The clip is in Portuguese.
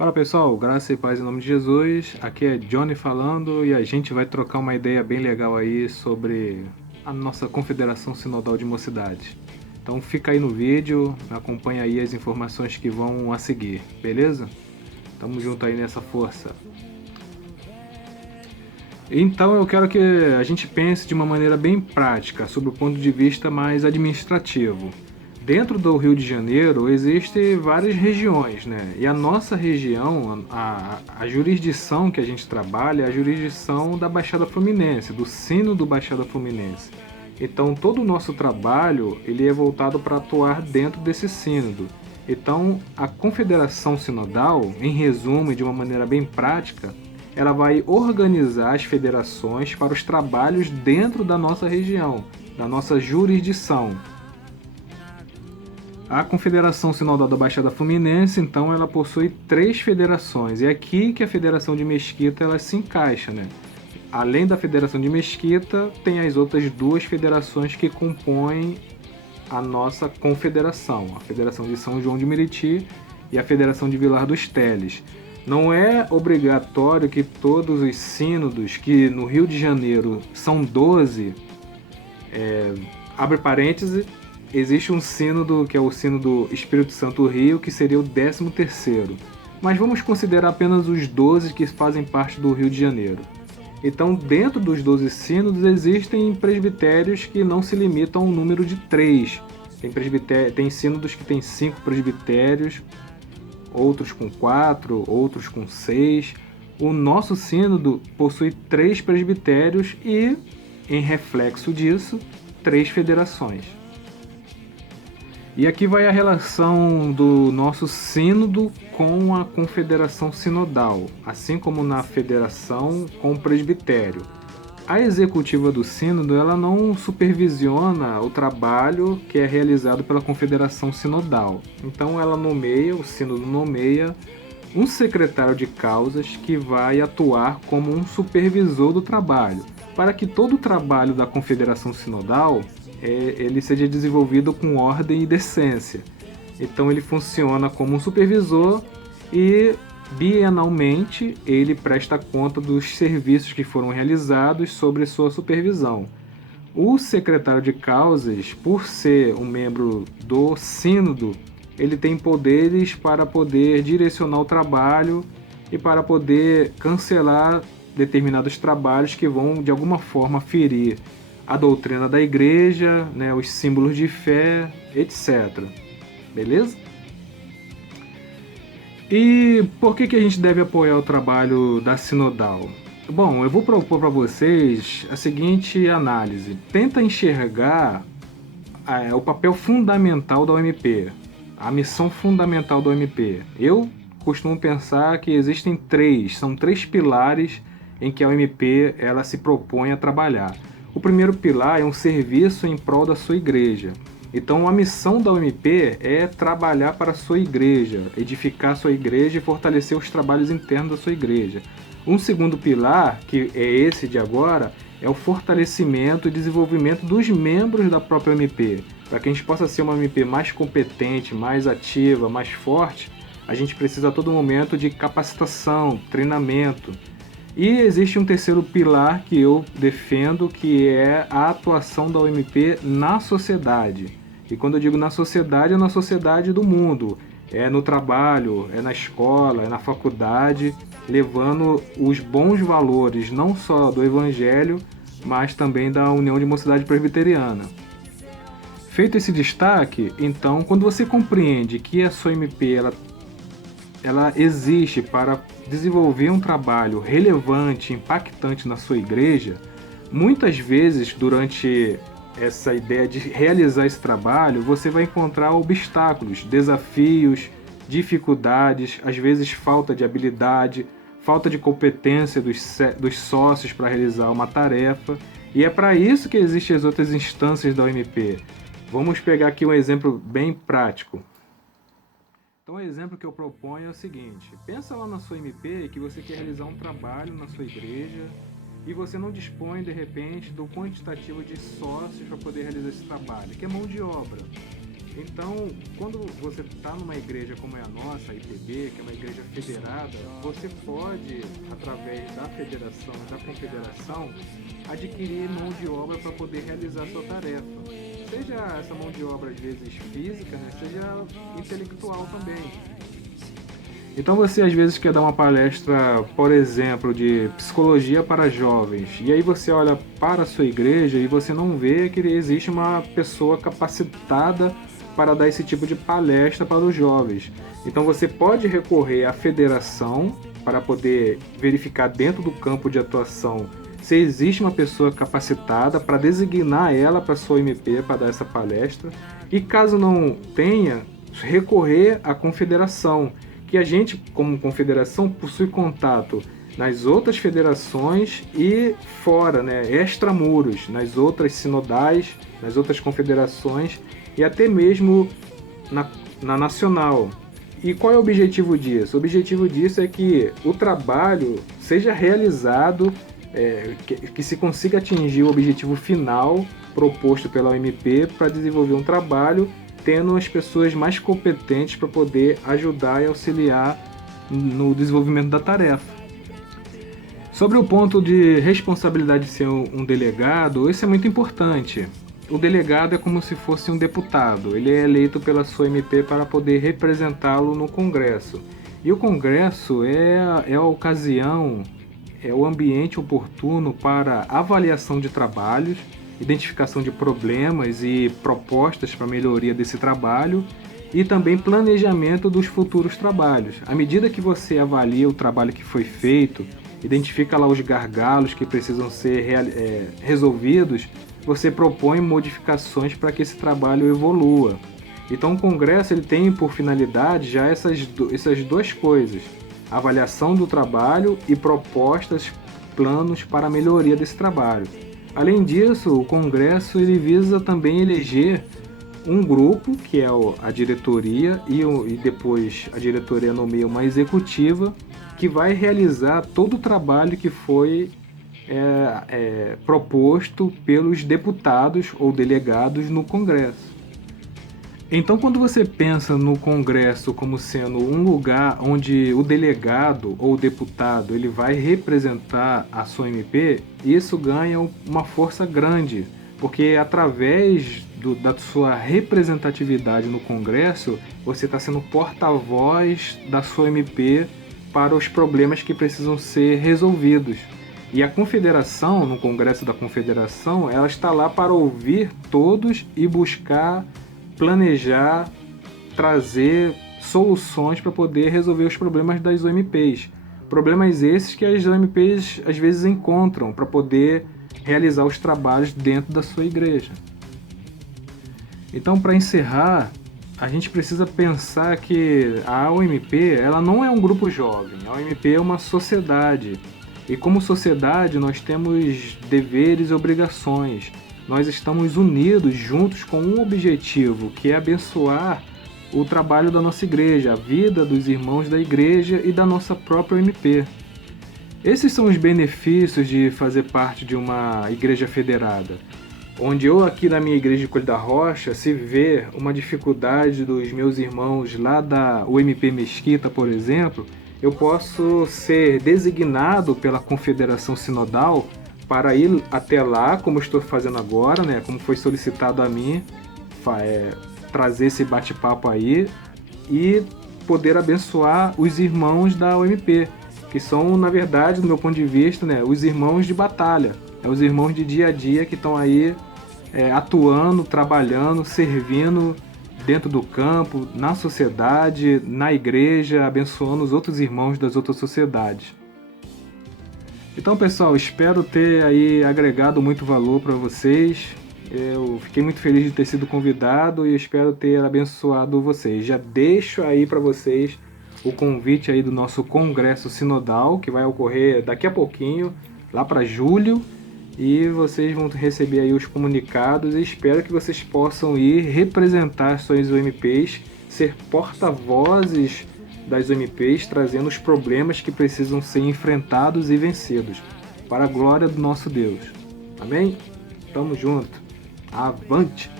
Fala pessoal, graça e paz em nome de Jesus. Aqui é Johnny falando e a gente vai trocar uma ideia bem legal aí sobre a nossa Confederação Sinodal de Mocidades. Então fica aí no vídeo, acompanha aí as informações que vão a seguir, beleza? Tamo junto aí nessa força. Então eu quero que a gente pense de uma maneira bem prática, sobre o ponto de vista mais administrativo. Dentro do Rio de Janeiro existem várias regiões, né? E a nossa região, a jurisdição que a gente trabalha é a jurisdição da Baixada Fluminense, do Sino do Baixada Fluminense. Então todo o nosso trabalho ele é voltado para atuar dentro desse sínodo. Então a Confederação Sinodal, em resumo e de uma maneira bem prática, ela vai organizar as federações para os trabalhos dentro da nossa região, da nossa jurisdição. A Confederação Sinodal da Baixada Fluminense, então, ela possui 3 federações. E é aqui que a Federação de Mesquita ela se encaixa, né? Além da Federação de Mesquita, tem as outras 2 federações que compõem a nossa confederação, a Federação de São João de Meriti e a Federação de Vilar dos Teles. Não é obrigatório que todos os sínodos, que no Rio de Janeiro são 12, abre parênteses, existe um sínodo que é o sínodo Espírito Santo Rio, que seria o 13º. Mas vamos considerar apenas os 12 que fazem parte do Rio de Janeiro. Então, dentro dos 12 sínodos, existem presbitérios que não se limitam ao número de 3. Tem sínodos que têm 5 presbitérios, outros com 4, outros com 6. O nosso sínodo possui 3 presbitérios e, em reflexo disso, 3 federações. E aqui vai a relação do nosso sínodo com a confederação sinodal, assim como na federação com o presbitério. A executiva do sínodo ela não supervisiona o trabalho que é realizado pela confederação sinodal. Então ela nomeia, o sínodo nomeia um secretário de causas que vai atuar como um supervisor do trabalho, para que todo o trabalho da confederação sinodal ele seja desenvolvido com ordem e decência. Então ele funciona como um supervisor e bienalmente ele presta conta dos serviços que foram realizados sobre sua supervisão. O secretário de causas, por ser um membro do sínodo, ele tem poderes para poder direcionar o trabalho e para poder cancelar determinados trabalhos que vão de alguma forma ferir a doutrina da igreja, né, os símbolos de fé, etc. Beleza? E por que a gente deve apoiar o trabalho da Sinodal? Bom, eu vou propor para vocês a seguinte análise. Tenta enxergar o papel fundamental da OMP, a missão fundamental da OMP. Eu costumo pensar que existem são três pilares em que a OMP ela se propõe a trabalhar. O primeiro pilar é um serviço em prol da sua igreja. Então a missão da OMP é trabalhar para a sua igreja, edificar a sua igreja e fortalecer os trabalhos internos da sua igreja. Um segundo pilar, que é esse de agora, é o fortalecimento e desenvolvimento dos membros da própria OMP. Para que a gente possa ser uma OMP mais competente, mais ativa, mais forte, a gente precisa a todo momento de capacitação, treinamento. E existe um terceiro pilar que eu defendo, que é a atuação da OMP na sociedade. E quando eu digo na sociedade, é na sociedade do mundo. É no trabalho, é na escola, é na faculdade, levando os bons valores não só do Evangelho, mas também da União de Mocidade Presbiteriana. Feito esse destaque, então, quando você compreende que a sua OMP ela existe para desenvolver um trabalho relevante, impactante na sua igreja, muitas vezes durante essa ideia de realizar esse trabalho, você vai encontrar obstáculos, desafios, dificuldades, às vezes falta de habilidade, falta de competência dos sócios para realizar uma tarefa, e é para isso que existem as outras instâncias da OMP. Vamos pegar aqui um exemplo bem prático. Então o exemplo que eu proponho é o seguinte: pensa lá na sua MP que você quer realizar um trabalho na sua igreja e você não dispõe de repente do quantitativo de sócios para poder realizar esse trabalho, que é mão de obra. Então, quando você está numa igreja como é a nossa, a IPB, que é uma igreja federada, você pode, através da federação, da confederação, adquirir mão de obra para poder realizar a sua tarefa. Seja essa mão de obra, às vezes, física, né? Seja intelectual também. Então você às vezes quer dar uma palestra, por exemplo, de psicologia para jovens, e aí você olha para a sua igreja e você não vê que existe uma pessoa capacitada para dar esse tipo de palestra para os jovens. Então você pode recorrer à federação para poder verificar dentro do campo de atuação se existe uma pessoa capacitada para designar ela para a sua MP para dar essa palestra, e caso não tenha, recorrer à confederação, que a gente, como confederação, possui contato nas outras federações e fora, né, extramuros, nas outras sinodais, nas outras confederações e até mesmo na nacional. E qual é o objetivo disso? O objetivo disso é que o trabalho seja realizado, que se consiga atingir o objetivo final proposto pela OMP para desenvolver um trabalho tendo as pessoas mais competentes para poder ajudar e auxiliar no desenvolvimento da tarefa. Sobre o ponto de responsabilidade de ser um delegado, isso é muito importante. O delegado é como se fosse um deputado, ele é eleito pela sua MP para poder representá-lo no Congresso. E o Congresso é a ocasião, é o ambiente oportuno para avaliação de trabalhos, identificação de problemas e propostas para melhoria desse trabalho e também planejamento dos futuros trabalhos. À medida que você avalia o trabalho que foi feito, identifica lá os gargalos que precisam ser resolvidos, você propõe modificações para que esse trabalho evolua. Então o Congresso ele tem por finalidade já essas duas coisas: avaliação do trabalho e propostas, planos para a melhoria desse trabalho. Além disso, o Congresso ele visa também eleger um grupo, que é a diretoria, e depois a diretoria nomeia uma executiva, que vai realizar todo o trabalho que foi proposto pelos deputados ou delegados no Congresso. Então, quando você pensa no Congresso como sendo um lugar onde o delegado ou o deputado ele vai representar a sua MP, isso ganha uma força grande, porque através da sua representatividade no Congresso, você está sendo porta-voz da sua MP para os problemas que precisam ser resolvidos. E a Confederação, no Congresso da Confederação, ela está lá para ouvir todos e buscar planejar, trazer soluções para poder resolver os problemas das OMPs. Problemas esses que as OMPs às vezes encontram para poder realizar os trabalhos dentro da sua igreja. Então, para encerrar, a gente precisa pensar que a OMP ela não é um grupo jovem, a OMP é uma sociedade. E como sociedade nós temos deveres e obrigações. Nós estamos unidos, juntos com um objetivo, que é abençoar o trabalho da nossa igreja, a vida dos irmãos da igreja e da nossa própria OMP. Esses são os benefícios de fazer parte de uma igreja federada, onde eu aqui na minha igreja de Coelho da Rocha, se vê uma dificuldade dos meus irmãos lá da UMP Mesquita, por exemplo, eu posso ser designado pela Confederação Sinodal para ir até lá, como estou fazendo agora, né? Como foi solicitado a mim, trazer esse bate-papo aí e poder abençoar os irmãos da OMP, que são, na verdade, do meu ponto de vista, né, os irmãos de batalha, os irmãos de dia a dia que estão aí atuando, trabalhando, servindo dentro do campo, na sociedade, na igreja, abençoando os outros irmãos das outras sociedades. Então, pessoal, espero ter aí agregado muito valor para vocês. Eu fiquei muito feliz de ter sido convidado e espero ter abençoado vocês. Já deixo aí para vocês o convite aí do nosso Congresso Sinodal, que vai ocorrer daqui a pouquinho, lá para julho, e vocês vão receber aí os comunicados e espero que vocês possam ir representar suas OMPs, ser porta-vozes das OMPs, trazendo os problemas que precisam ser enfrentados e vencidos, para a glória do nosso Deus. Amém? Tamo junto. Avante!